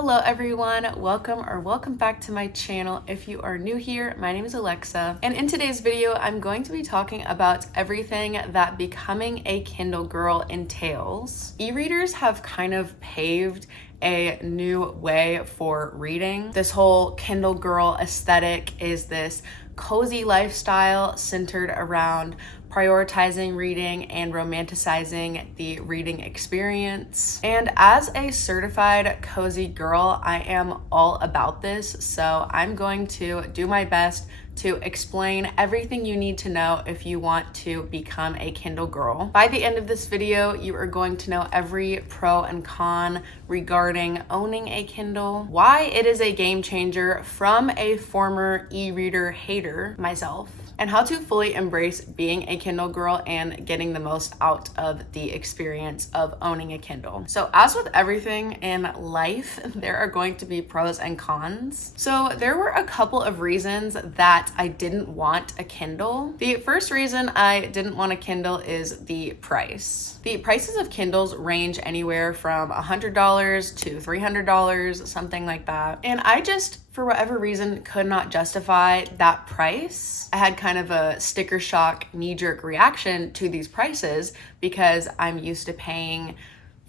Hello everyone, welcome back to my channel. If you are new here, my name is Alexa, and in today's video I'm going to be talking about everything that becoming a Kindle girl entails. E-readers have kind of paved a new way for reading. This whole Kindle girl aesthetic is this cozy lifestyle centered around prioritizing reading and romanticizing the reading experience. And as a certified cozy girl, I am all about this, so I'm going to do my best to explain everything you need to know if you want to become a Kindle girl. By the end of this video, you are going to know every pro and con regarding owning a Kindle, why it is a game changer from a former e-reader hater, myself, and how to fully embrace being a Kindle girl and getting the most out of the experience of owning a Kindle. So as with everything in life, there are going to be pros and cons. So there were a couple of reasons that I didn't want a Kindle. The first reason I didn't want a Kindle is the price. The prices of Kindles range anywhere from $100 to $300, something like that. And I just, for whatever reason, could not justify that price. I had kind of a sticker shock, knee-jerk reaction to these prices because I'm used to paying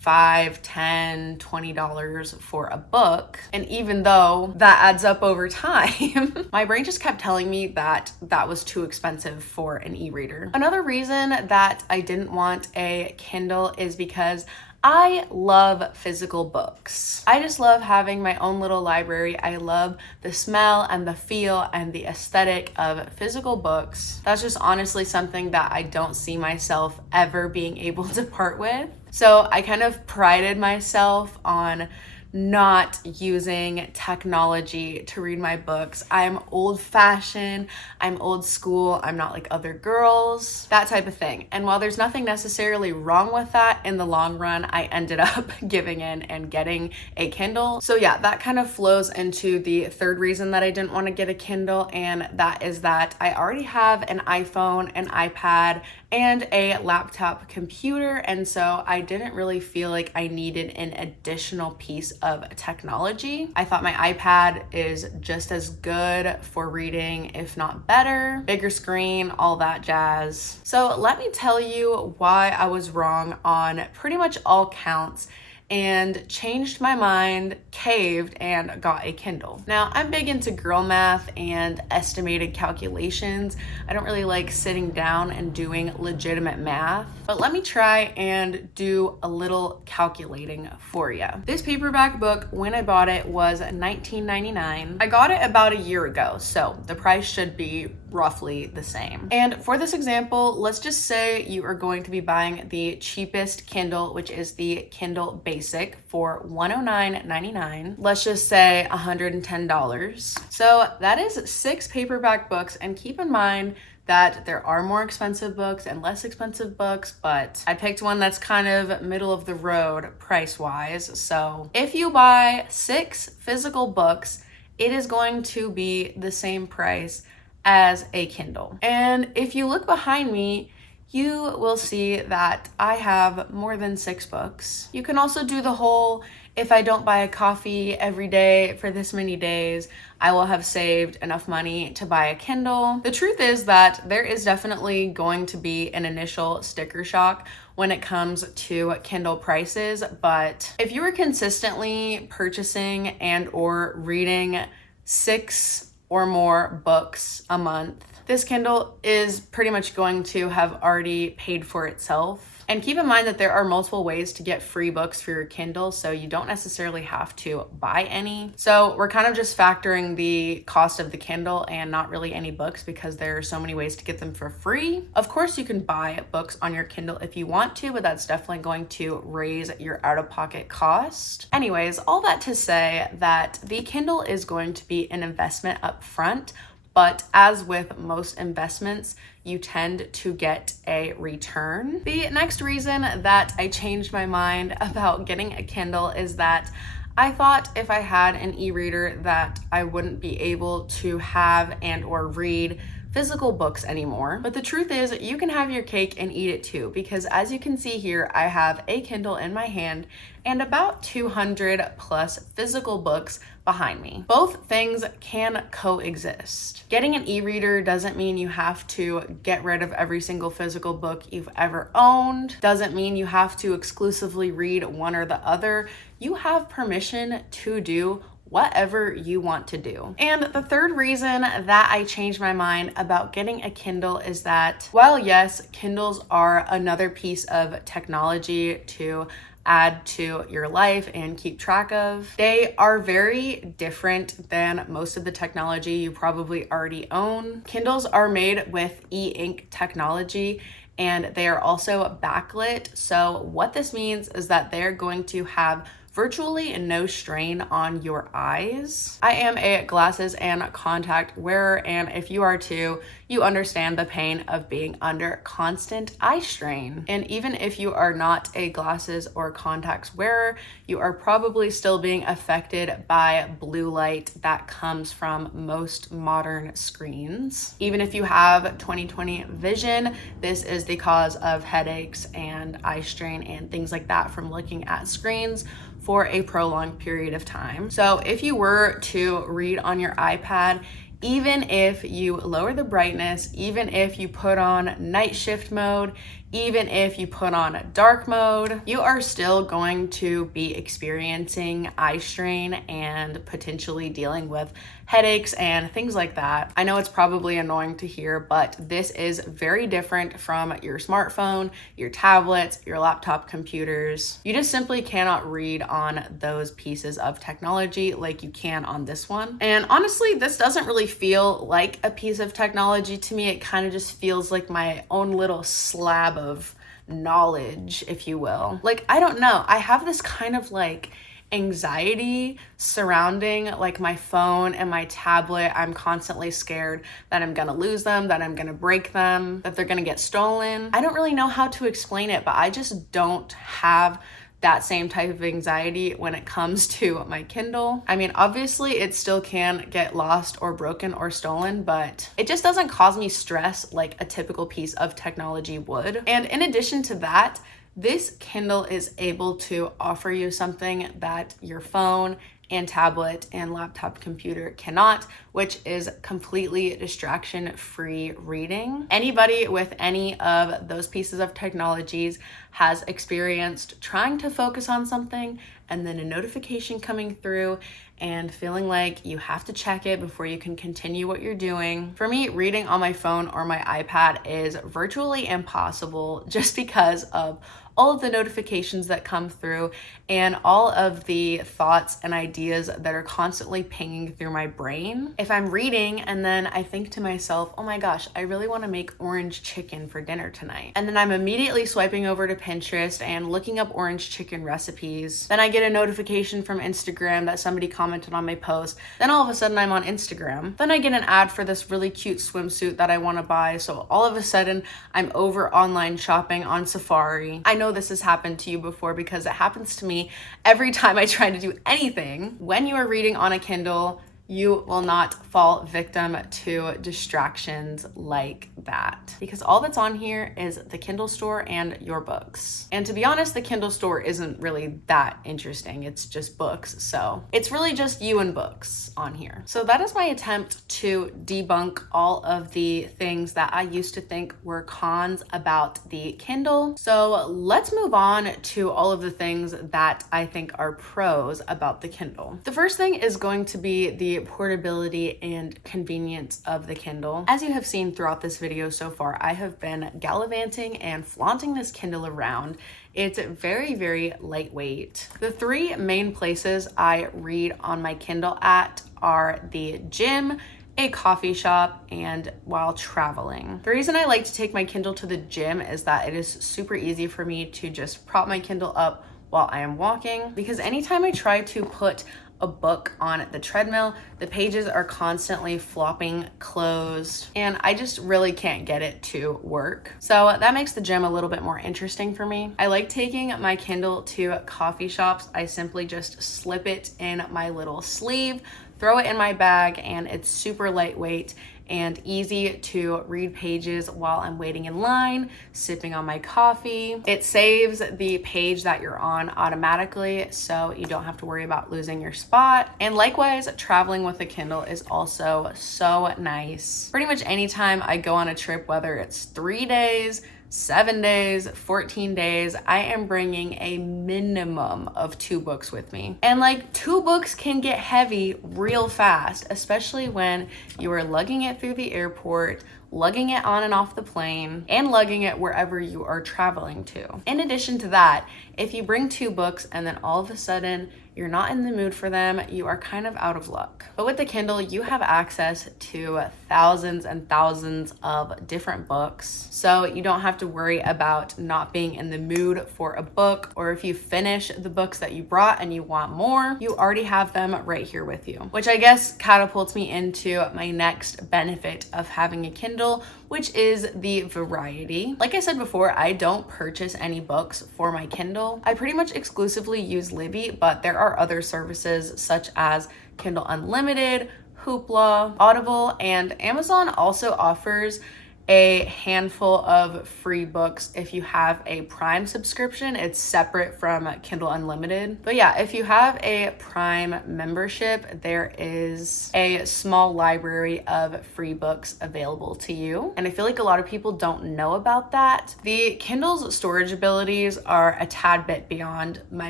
$5, $10, $20 for a book. And even though that adds up over time, my brain just kept telling me that that was too expensive for an e-reader. Another reason that I didn't want a Kindle is because I love physical books. I just love having my own little library. I love the smell and the feel and the aesthetic of physical books. That's just honestly something that I don't see myself ever being able to part with. So I kind of prided myself on not using technology to read my books. I'm old-fashioned, I'm old school, I'm not like other girls, that type of thing. And while there's nothing necessarily wrong with that, in the long run, I ended up giving in and getting a Kindle. So yeah, that kind of flows into the third reason that I didn't want to get a Kindle, and that is that I already have an iPhone, an iPad, and a laptop computer, and so I didn't really feel like I needed an additional piece of technology. I thought my iPad is just as good for reading, if not better, bigger screen, all that jazz. So let me tell you why I was wrong on pretty much all counts and changed my mind, caved, and got a Kindle. Now, I'm big into girl math and estimated calculations. I don't really like sitting down and doing legitimate math, but let me try and do a little calculating for you. This paperback book, when I bought it, was $19.99. I got it about a year ago, so the price should be roughly the same. And for this example, let's just say you are going to be buying the cheapest Kindle, which is the Kindle Basic, for $109.99. Let's just say $110. So that is 6 paperback books, and keep in mind that there are more expensive books and less expensive books, but I picked one that's kind of middle of the road price-wise. So if you buy 6 physical books, it is going to be the same price as a Kindle. And if you look behind me, you will see that I have more than 6 books. You can also do the whole, if I don't buy a coffee every day for this many days, I will have saved enough money to buy a Kindle. The truth is that there is definitely going to be an initial sticker shock when it comes to Kindle prices, but if you are consistently purchasing and or reading 6 or more books a month, this Kindle is pretty much going to have already paid for itself. And keep in mind that there are multiple ways to get free books for your Kindle, so you don't necessarily have to buy any. So we're kind of just factoring the cost of the Kindle and not really any books because there are so many ways to get them for free. Of course, you can buy books on your Kindle if you want to, but that's definitely going to raise your out-of-pocket cost. Anyways, all that to say that the Kindle is going to be an investment up front, but as with most investments, you tend to get a return. The next reason that I changed my mind about getting a Kindle is that I thought if I had an e-reader that I wouldn't be able to have and or read physical books anymore. But the truth is, you can have your cake and eat it too, because as you can see here, I have a Kindle in my hand and about 200 plus physical books behind me. Both things can coexist. Getting an e-reader doesn't mean you have to get rid of every single physical book you've ever owned. Doesn't mean you have to exclusively read one or the other. You have permission to do whatever you want to do. And the third reason that I changed my mind about getting a Kindle is that while yes, Kindles are another piece of technology to add to your life and keep track of, they are very different than most of the technology you probably already own. Kindles are made with e-ink technology, and they are also backlit. So what this means is that they're going to have virtually no strain on your eyes. I am a glasses and contact wearer, and if you are too, you understand the pain of being under constant eye strain. And even if you are not a glasses or contacts wearer, you are probably still being affected by blue light that comes from most modern screens. Even if you have 20/20 vision, this is the cause of headaches and eye strain and things like that from looking at screens for a prolonged period of time. So if you were to read on your iPad, even if you lower the brightness, even if you put on night shift mode, even if you put on dark mode, you are still going to be experiencing eye strain and potentially dealing with headaches and things like that. I know it's probably annoying to hear, but this is very different from your smartphone, your tablets, your laptop computers. You just simply cannot read on those pieces of technology like you can on this one. And honestly, this doesn't really feel like a piece of technology to me. It kind of just feels like my own little slab of knowledge, if you will. Like, I don't know. I have this kind of like anxiety surrounding like my phone and my tablet. I'm constantly scared that I'm gonna lose them, that I'm gonna break them, that they're gonna get stolen. I don't really know how to explain it, but I just don't have that same type of anxiety when it comes to my Kindle. I mean, obviously it still can get lost or broken or stolen, but it just doesn't cause me stress like a typical piece of technology would. And in addition to that, this Kindle is able to offer you something that your phone and tablet and laptop computer cannot, which is completely distraction-free reading. Anybody with any of those pieces of technologies has experienced trying to focus on something and then a notification coming through and feeling like you have to check it before you can continue what you're doing. For me, reading on my phone or my iPad is virtually impossible just because of all of the notifications that come through and all of the thoughts and ideas that are constantly pinging through my brain. If I'm reading and then I think to myself, oh my gosh, I really want to make orange chicken for dinner tonight. And then I'm immediately swiping over to Pinterest and looking up orange chicken recipes. Then I get a notification from Instagram that somebody commented on my post. Then all of a sudden I'm on Instagram. Then I get an ad for this really cute swimsuit that I want to buy. So all of a sudden I'm over online shopping on Safari. I know this has happened to you before because it happens to me every time I try to do anything. When you are reading on a Kindle, you will not fall victim to distractions like that, because all that's on here is the Kindle store and your books. And to be honest, the Kindle store isn't really that interesting. It's just books. So it's really just you and books on here. So that is my attempt to debunk all of the things that I used to think were cons about the Kindle. So let's move on to all of the things that I think are pros about the Kindle. The first thing is going to be the portability and convenience of the Kindle. As you have seen throughout this video so far, I have been gallivanting and flaunting this Kindle around. It's very, very lightweight. The three main places I read on my Kindle at are the gym, a coffee shop, and while traveling. The reason I like to take my Kindle to the gym is that it is super easy for me to just prop my Kindle up while I am walking, because anytime I try to put a book on the treadmill, the pages are constantly flopping closed and I just really can't get it to work. So that makes the gym a little bit more interesting for me. I like taking my Kindle to coffee shops. I simply just slip it in my little sleeve, throw it in my bag, and it's super lightweight and easy to read pages while I'm waiting in line, sipping on my coffee. It saves the page that you're on automatically, so you don't have to worry about losing your spot. And likewise, traveling with a Kindle is also so nice. Pretty much anytime I go on a trip, whether it's 3 days, 7 days, 14 days, I am bringing a minimum of 2 books with me. And like 2 books can get heavy real fast, especially when you are lugging it through the airport, lugging it on and off the plane, and lugging it wherever you are traveling to. In addition to that, if you bring 2 books and then all of a sudden you're not in the mood for them, you are kind of out of luck. But with the Kindle, you have access to thousands and thousands of different books. So you don't have to worry about not being in the mood for a book, or if you finish the books that you brought and you want more, you already have them right here with you. Which I guess catapults me into my next benefit of having a Kindle, which is the variety. Like I said before, I don't purchase any books for my Kindle. I pretty much exclusively use Libby, but there are other services such as Kindle Unlimited, Hoopla, Audible, and Amazon also offers a handful of free books if you have a Prime subscription. It's separate from Kindle Unlimited. But yeah, if you have a Prime membership, there is a small library of free books available to you. And I feel like a lot of people don't know about that. The Kindle's storage abilities are a tad bit beyond my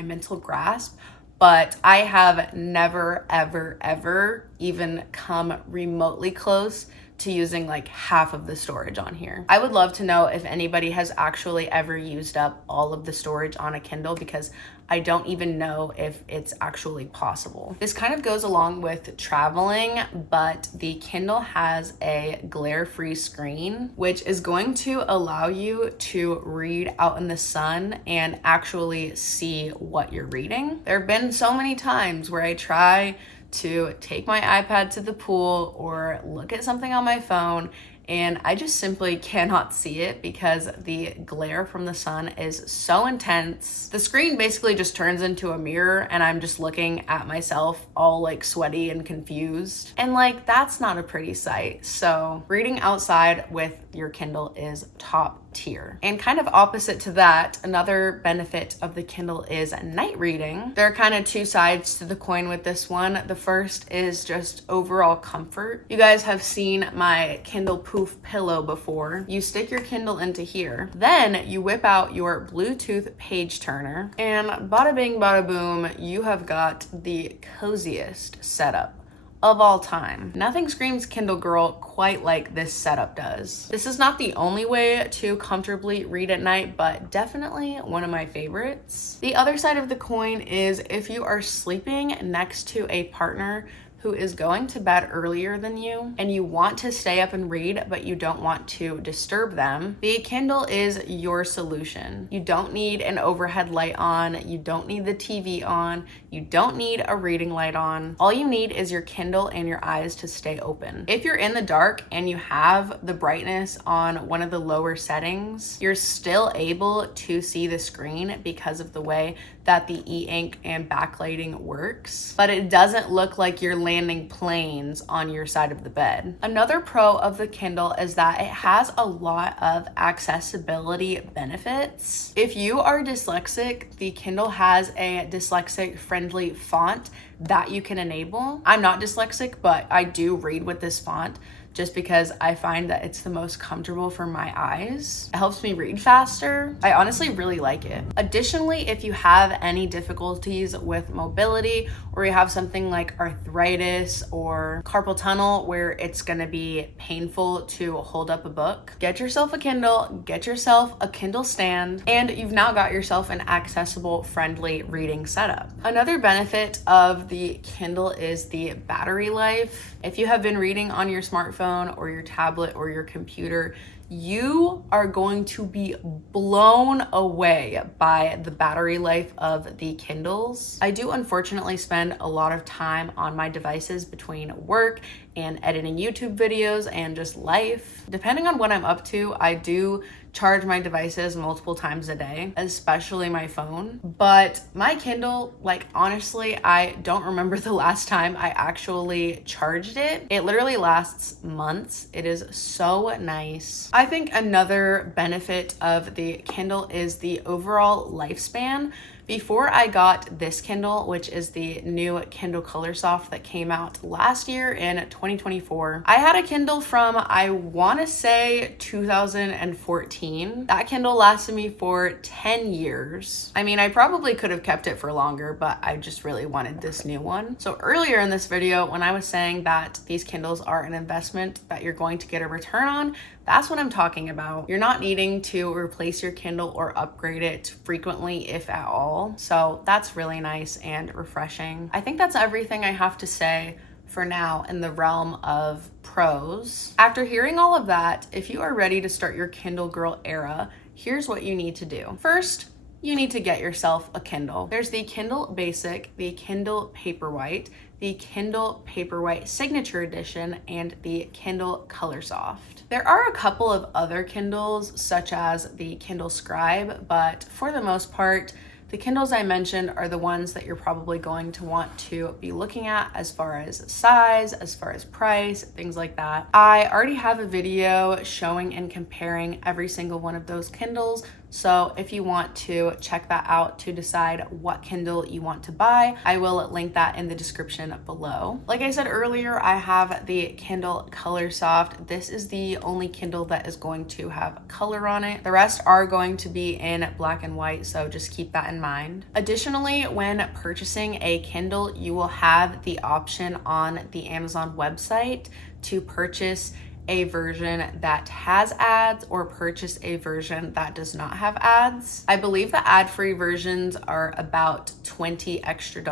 mental grasp, but I have never, ever, ever even come remotely close to using like half of the storage on here. I would love to know if anybody has actually ever used up all of the storage on a Kindle, because I don't even know if it's actually possible. This kind of goes along with traveling, but the Kindle has a glare-free screen, which is going to allow you to read out in the sun and actually see what you're reading. There have been so many times where I try to take my iPad to the pool or look at something on my phone, and I just simply cannot see it because the glare from the sun is so intense. The screen basically just turns into a mirror and I'm just looking at myself all like sweaty and confused. And like, that's not a pretty sight. So reading outside with your Kindle is top tier. And kind of opposite to that, another benefit of the Kindle is night reading. There are kind of 2 sides to the coin with this one. The first is just overall comfort. You guys have seen my Kindle Poof pillow before. You stick your Kindle into here, then you whip out your Bluetooth page turner, and bada bing bada boom, you have got the coziest setup of all time. Nothing screams Kindle girl quite like this setup does. This is not the only way to comfortably read at night, but definitely one of my favorites. The other side of the coin is if you are sleeping next to a partner who is going to bed earlier than you and you want to stay up and read, but you don't want to disturb them, the Kindle is your solution. You don't need an overhead light on, you don't need the TV on, you don't need a reading light on. All you need is your Kindle and your eyes to stay open. If you're in the dark and you have the brightness on one of the lower settings, you're still able to see the screen because of the way that the e-ink and backlighting works, but it doesn't look like you're landing planes on your side of the bed. Another pro of the Kindle is that it has a lot of accessibility benefits. If you are dyslexic, the Kindle has a dyslexic friendly font that you can enable. I'm not dyslexic, but I do read with this font just because I find that it's the most comfortable for my eyes. It helps me read faster. I honestly really like it. Additionally, if you have any difficulties with mobility, or you have something like arthritis or carpal tunnel where it's gonna be painful to hold up a book, get yourself a Kindle, get yourself a Kindle stand, and you've now got yourself an accessible, friendly reading setup. Another benefit of the Kindle is the battery life. If you have been reading on your smartphone or your tablet or your computer, you are going to be blown away by the battery life of the Kindles. I do unfortunately spend a lot of time on my devices between work and editing YouTube videos and just life. Depending on what I'm up to, I do charge my devices multiple times a day, especially my phone. But my Kindle, like honestly, I don't remember the last time I actually charged it. It literally lasts months. It is so nice. I think another benefit of the Kindle is the overall lifespan. Before I got this Kindle, which is the new Kindle Colorsoft that came out last year in 2024, I had a Kindle from, I want to say 2014. That Kindle lasted me for 10 years. I mean, I probably could have kept it for longer, but I just really wanted this new one. So earlier in this video, when I was saying that these Kindles are an investment that you're going to get a return on, that's what I'm talking about. You're not needing to replace your Kindle or upgrade it frequently, if at all. So that's really nice and refreshing. I think that's everything I have to say for now in the realm of pros. After hearing all of that, if you are ready to start your Kindle girl era, here's what you need to do. First, you need to get yourself a Kindle. There's the Kindle Basic, the Kindle Paperwhite, the Kindle Paperwhite Signature Edition, and the Kindle Colorsoft. There are a couple of other Kindles, such as the Kindle Scribe, but for the most part, the Kindles I mentioned are the ones that you're probably going to want to be looking at as far as size, as far as price, things like that. I already have a video showing and comparing every single one of those Kindles, so if you want to check that out to decide what Kindle you want to buy, I will link that in the description below. Like I said earlier, I have the Kindle Colorsoft. This is the only Kindle that is going to have color on it. The rest are going to be in black and white, so just keep that in mind. Additionally, when purchasing a Kindle, you will have the option on the Amazon website to purchase a version that has ads or purchase a version that does not have ads. I believe the ad-free versions are about $20 extra,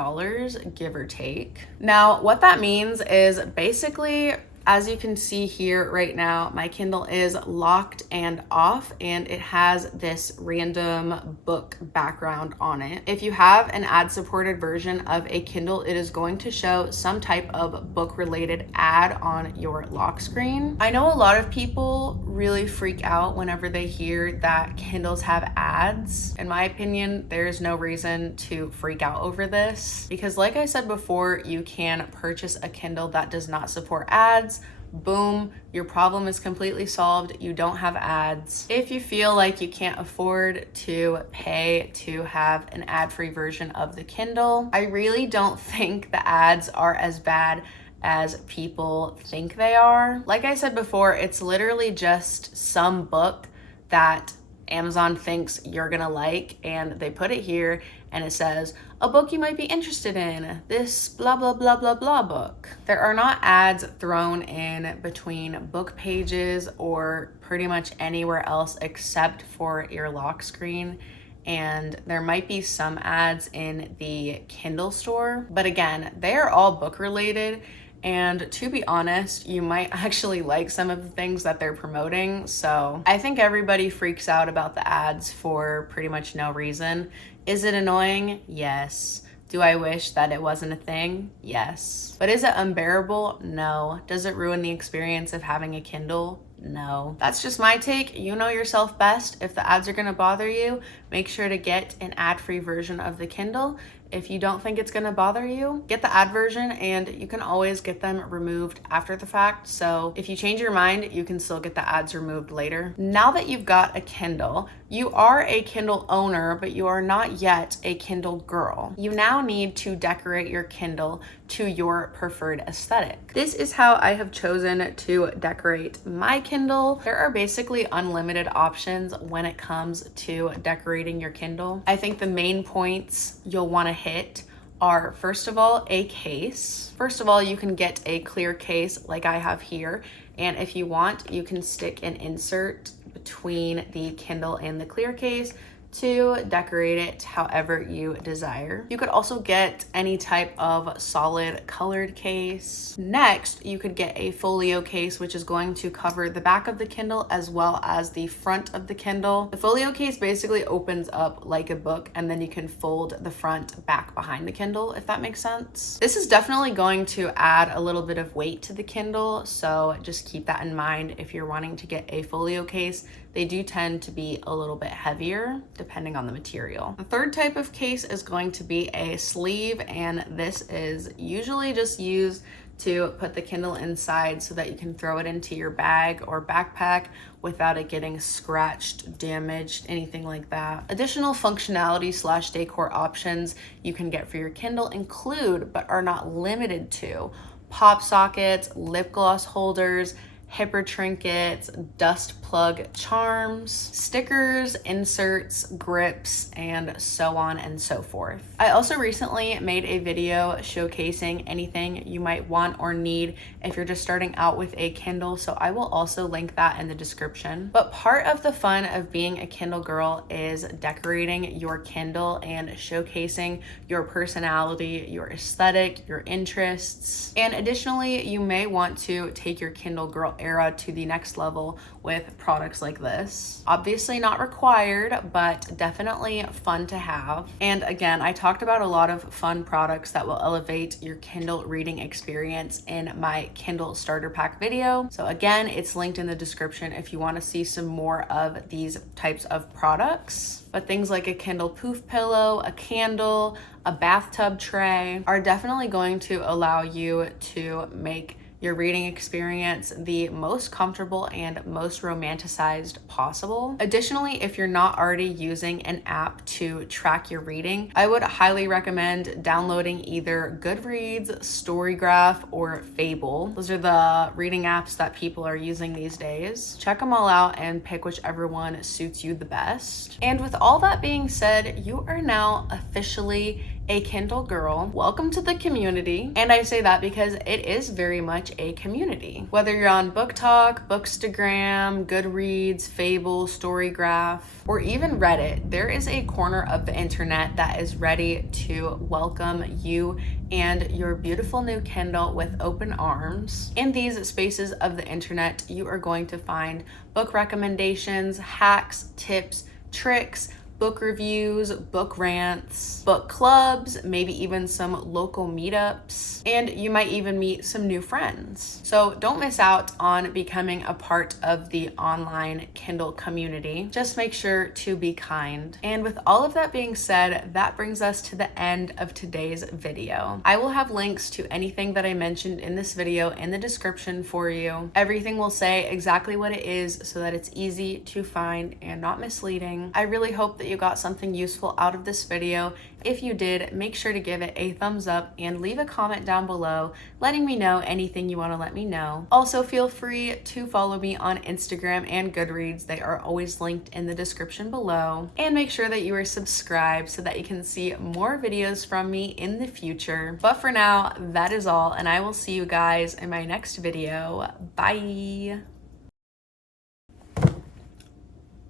give or take. Now, what that means is basically, as you can see here right now, my Kindle is locked and off, and it has this random book background on it. If you have an ad-supported version of a Kindle, it is going to show some type of book-related ad on your lock screen. I know a lot of people really freak out whenever they hear that Kindles have ads. In my opinion, there's no reason to freak out over this, because like I said before, you can purchase a Kindle that does not support ads. Boom, your problem is completely solved. You don't have ads. If you feel like you can't afford to pay to have an ad-free version of the Kindle, I really don't think the ads are as bad as people think they are. Like I said before, it's literally just some book that Amazon thinks you're gonna like, and they put it here and it says, a book you might be interested in, this blah blah blah blah blah book. There are not ads thrown in between book pages or pretty much anywhere else except for your lock screen. And there might be some ads in the Kindle store, but again, they are all book related. And to be honest, you might actually like some of the things that they're promoting. So I think everybody freaks out about the ads for pretty much no reason. Is it annoying? Yes. Do I wish that it wasn't a thing? Yes. But is it unbearable? No. Does it ruin the experience of having a Kindle? No. That's just my take. You know yourself best. If the ads are gonna bother you, make sure to get an ad-free version of the Kindle. If you don't think it's gonna bother you, get the ad version, and you can always get them removed after the fact. So if you change your mind, you can still get the ads removed later. Now that you've got a Kindle, you are a Kindle owner, but you are not yet a Kindle girl. You now need to decorate your Kindle to your preferred aesthetic. This is how I have chosen to decorate my Kindle. There are basically unlimited options when it comes to decorating your Kindle. I think the main points you'll want to hit are, first of all, a case. First of all, you can get a clear case like I have here, and if you want, you can stick an insert between the Kindle and the clear case to decorate it however you desire. You could also get any type of solid colored case. Next, you could get a folio case, which is going to cover the back of the Kindle as well as the front of the Kindle. The folio case basically opens up like a book, and then you can fold the front back behind the Kindle, if that makes sense. This is definitely going to add a little bit of weight to the Kindle, so just keep that in mind if you're wanting to get a folio case. They do tend to be a little bit heavier depending on the material. The third type of case is going to be a sleeve, and this is usually just used to put the Kindle inside so that you can throw it into your bag or backpack without it getting scratched, damaged, anything like that. Additional functionality / decor options you can get for your Kindle include, but are not limited to, pop sockets, lip gloss holders, hipper trinkets, dust plug charms, stickers, inserts, grips, and so on and so forth. I also recently made a video showcasing anything you might want or need if you're just starting out with a Kindle, so I will also link that in the description. But part of the fun of being a Kindle girl is decorating your Kindle and showcasing your personality, your aesthetic, your interests. And additionally, you may want to take your Kindle girl era to the next level with products like this. Obviously not required, but definitely fun to have. And again, I talked about a lot of fun products that will elevate your Kindle reading experience in my Kindle starter pack video. So again, it's linked in the description if you want to see some more of these types of products. But things like a Kindle poof pillow, a candle, a bathtub tray are definitely going to allow you to make your reading experience the most comfortable and most romanticized possible. Additionally, if you're not already using an app to track your reading, I would highly recommend downloading either Goodreads, Storygraph, or Fable. Those are the reading apps that people are using these days. Check them all out and pick whichever one suits you the best. And with all that being said, you are now officially a Kindle girl. Welcome to the community. And I say that because it is very much a community. Whether you're on Book Talk, Bookstagram, Goodreads, Fable, Storygraph, or even Reddit, there is a corner of the internet that is ready to welcome you and your beautiful new Kindle with open arms. In these spaces of the internet, you are going to find book recommendations, hacks, tips, tricks, book reviews, book rants, book clubs, maybe even some local meetups, and you might even meet some new friends. So don't miss out on becoming a part of the online Kindle community. Just make sure to be kind. And with all of that being said, that brings us to the end of today's video. I will have links to anything that I mentioned in this video in the description for you. Everything will say exactly what it is so that it's easy to find and not misleading. I really hope that you got something useful out of this video. If you did, make sure to give it a thumbs up and leave a comment down below letting me know anything you want to let me know. Also, feel free to follow me on Instagram and Goodreads. They are always linked in the description below. And make sure that you are subscribed so that you can see more videos from me in the future. But for now, that is all, and I will see you guys in my next video. Bye!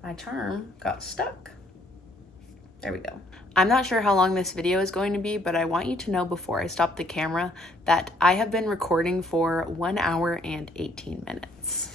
My charm got stuck. There we go. I'm not sure how long this video is going to be, but I want you to know before I stop the camera that I have been recording for 1 hour and 18 minutes.